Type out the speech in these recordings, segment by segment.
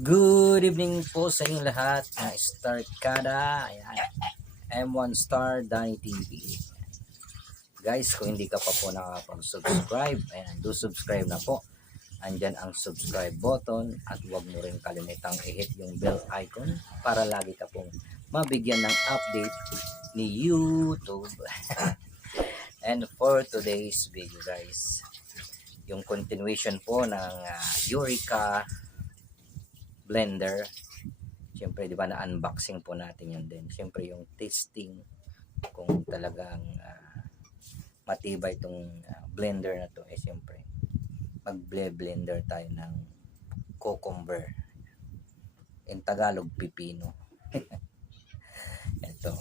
Good evening po sa inyong lahat na Star Kada. Ayan. M1 Star Danny TV. Guys, kung hindi ka pa po nakapag-subscribe, ayan, do subscribe na po. Andyan ang subscribe button at huwag mo rin kalimitang i-hit yung bell icon para lagi ka pong mabigyan ng update ni YouTube. And for today's video guys, yung continuation po ng ah, Eureka blender. Siyempre, di ba, na-unboxing po natin yun din. Siyempre, yung testing kung talagang ah, matibay itong ah, blender na to, eh, siyempre, mag-blender tayo ng cucumber. In Tagalog, pipino. Ito.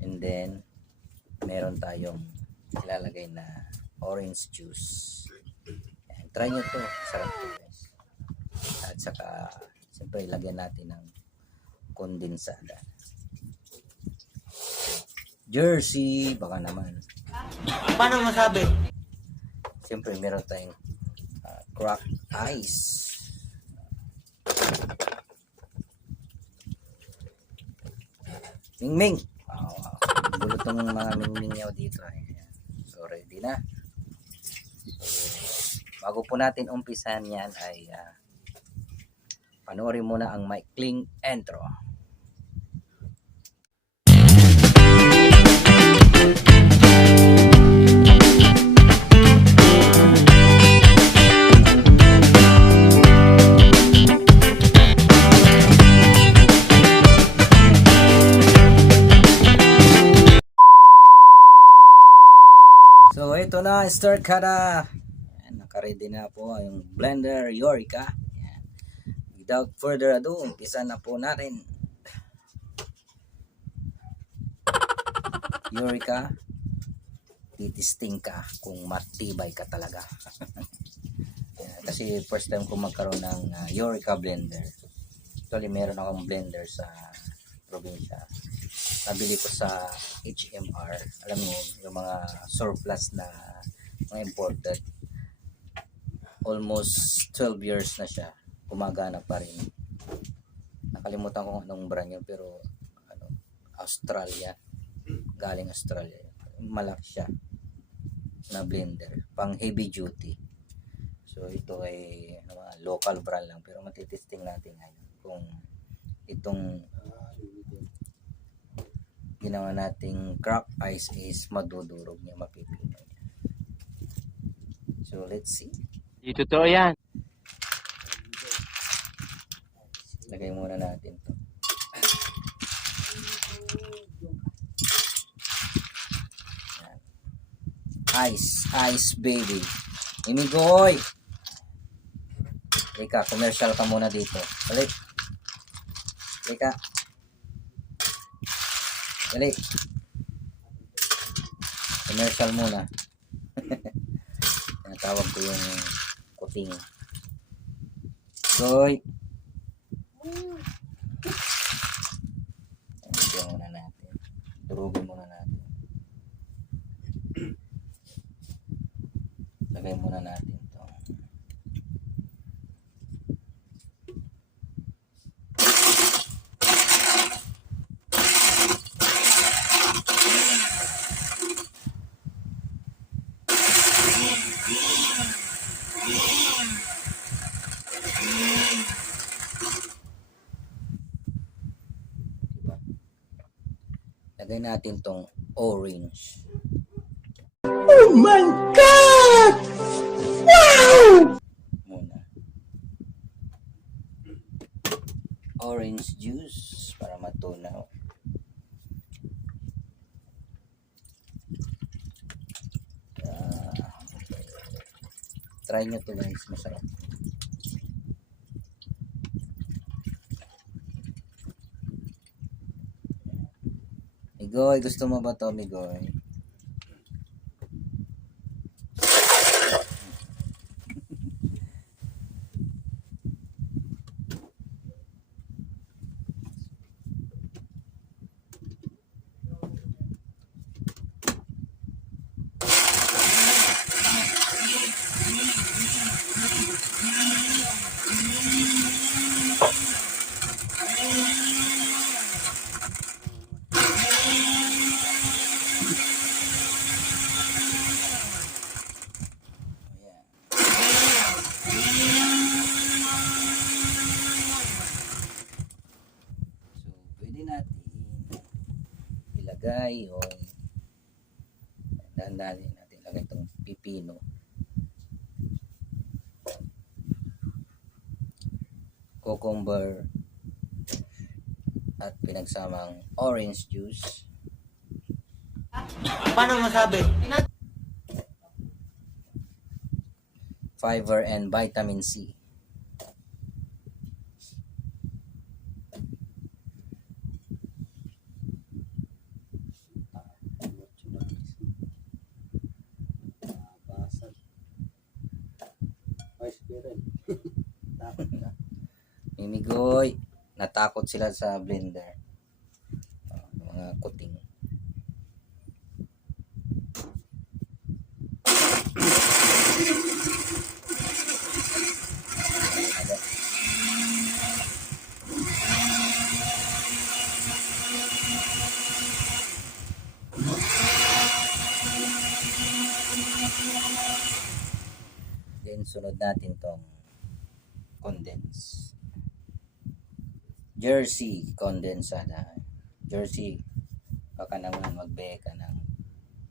And then, meron tayong ilalagay na orange juice. Ayan, try nyo to. Sarap. At saka, siyempre, lagyan natin ng kondensada. Jersey, baka naman. Paano masabi? Siyempre, meron tayong uh, crack ice. Mingming! Oh, bulot tong mga mingming nyo dito. Ayan. So, ready na. So, bago po natin umpisan yan ay uh, panoorin muna ang maikling intro. So, ito na, start ka na. Nakaready na po yung blender Eureka. Without further ado, umpisa na po natin. Eureka, titisting ka kung matibay ka talaga. Kasi first time ko magkaroon ng uh, Eureka blender. Actually, meron akong blender sa probinsya nabili ko sa HMR alam mo yun, yung mga surplus na mga imported almost 12 years na siya gumagana pa rin nakalimutan ko anong brand yun pero ano, Australia galing Australia malaki siya na blender pang heavy duty so ito ay ano, mga local brand lang pero matitesting natin ngayon kung itong ginawa nating crack ice is madudurog niya, mapipino. So, let's see. Di totoo yan. Lagay muna natin to. Ice, ice baby. Imigoy! Lika, commercial ka muna dito. Balik. Lika. Dali. Commercial muna. Tinatawag ko yung kuting. Goy. Ito muna natin. Durugin muna natin. Lagay muna natin Lagay natin tong orange. Oh my God! muna. Orange juice para matunaw. Ah, try nyo to guys, masarap. Migoy, gusto mo ba to, Migoy? Dahan din natin ilagay itong pipino. Cucumber at pinagsamang orange juice. Paano masabi? fiber and vitamin C. Basag. Ay, spiral. Takot na. Mimigoy, natakot sila sa blender. Ah, mga kuting. Then sunod natin tong condense. Jersey condensada. Jersey. Baka naman magbeka ng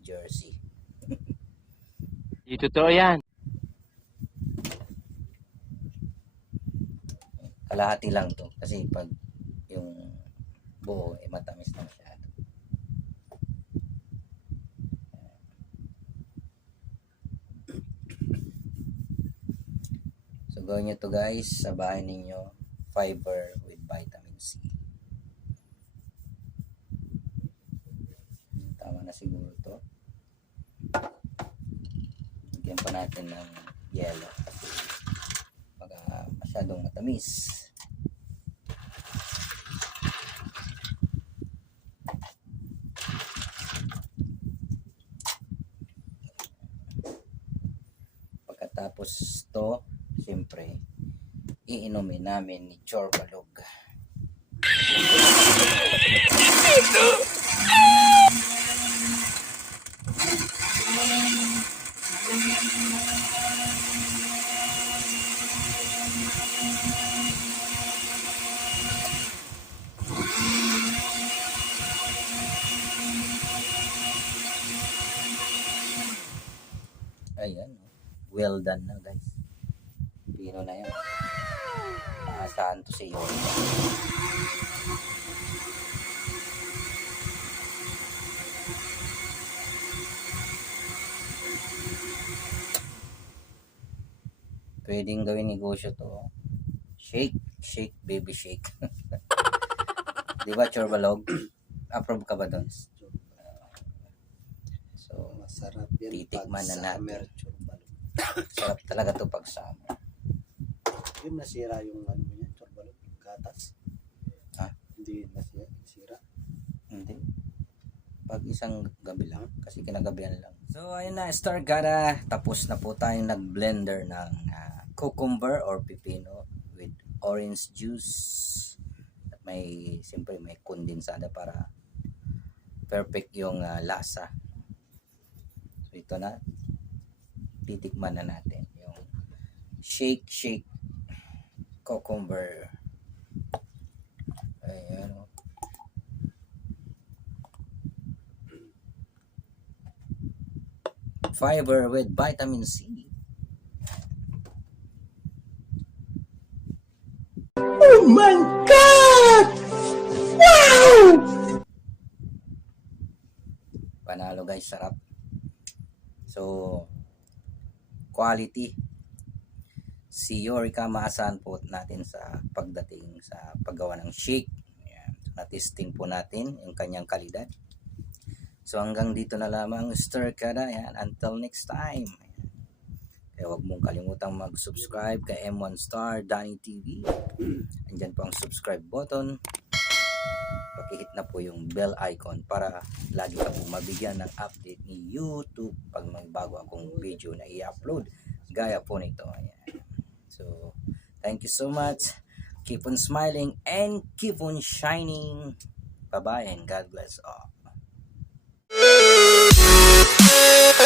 jersey. Di totoo yan. Kalahati lang to. Kasi pag yung buo, eh, matamis na masyado. So gawin nyo to guys sa bahay ninyo. Fiber with vitamin C. Tama na siguro to. Lagyan pa natin ng yellow kasi baka masyadong matamis. Pagkatapos to, siyempre, iinumin namin ni Chorbalog. Ayan. oh. Well done na guys. Pino na yan. Maasahan to si Yori. Pwedeng gawin negosyo to. Shake, shake, baby shake. Di ba, Chorbalog? Approve ka ba doon? So, Masarap yan. Titikman na natin. sarap talaga to pag summer. Yung nasira yung ano mo yan, churbalog. Yung gatas. Ah? Hindi nasira. nasira. Hindi. Pag isang gabi lang. Kasi kinagabihan lang. So, ayun na. Star Gara. Tapos na po tayong nag-blender ng ah, cucumber or pipino with orange juice. At may, siyempre, may kondensada para perfect yung ah, lasa. So, ito na. Titikman na natin. Yung shake, shake cucumber. Ayan. oh. Fiber with vitamin C. Oh my God! Wow! Panalo guys, sarap. So, quality. Si Yorika maasahan po natin sa pagdating sa paggawa ng shake. Ayan. Na-testing po natin yung kanyang kalidad. So hanggang dito na lamang Stir Kada. Ayan. Until next time. Kaya huwag mong kalimutang mag-subscribe kay M1 Star Danny TV. Andyan po ang subscribe button. Pakihit na po yung bell icon para lagi ka po mabigyan ng update ni YouTube pag may bago akong video na i-upload. Gaya po nito. Ayan. So, thank you so much. Keep on smiling and keep on shining. Bye-bye and God bless all.